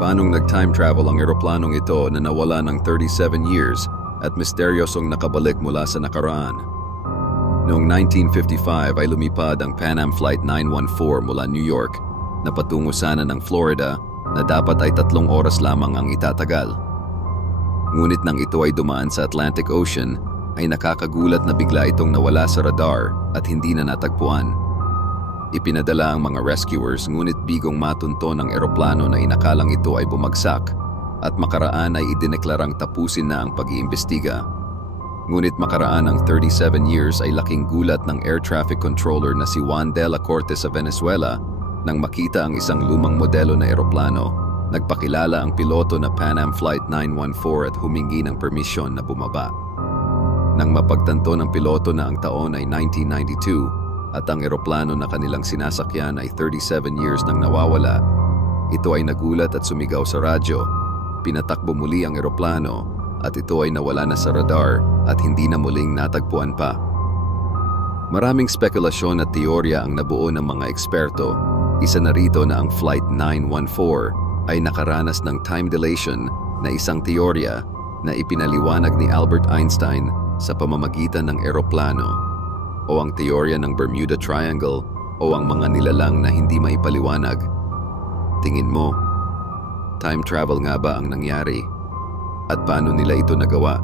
Paanong nag-time travel ang eroplanong ito na nawala ng 37 years at misteryosong nakabalik mula sa nakaraan? Noong 1955 ay lumipad ang Pan Am Flight 914 mula New York na patungo sana ng Florida na dapat ay 3 oras lamang ang itatagal. Ngunit nang ito ay dumaan sa Atlantic Ocean, ay nakakagulat na bigla itong nawala sa radar at hindi na natagpuan. Ipinadala ang mga rescuers ngunit bigong matunto ng eroplano na inakalang ito ay bumagsak at makaraan ay idineklarang tapusin na ang pag-iimbestiga. Ngunit makaraan ang 37 years ay laking gulat ng air traffic controller na si Juan de la Corte sa Venezuela nang makita ang isang lumang modelo na eroplano. Nagpakilala ang piloto na Pan Am Flight 914 at humingi ng permisyon na bumaba. Nang mapagtanto ng piloto na ang taon ay 1992 at ang eroplano na kanilang sinasakyan ay 37 years nang nawawala, ito ay nagulat at sumigaw sa radyo. Pinatakbo muli ang eroplano at ito ay nawala na sa radar at hindi na muling natagpuan pa. Maraming spekulasyon at teorya ang nabuo ng mga eksperto. Isa na rito na ang Flight 914 ay nakaranas ng time dilation na isang teorya na ipinaliwanag ni Albert Einstein sa pamamagitan ng eroplano, o ang teorya ng Bermuda Triangle o ang mga nilalang na hindi maipaliwanag. Tingin mo, time travel nga ba ang nangyari? At paano nila ito nagawa?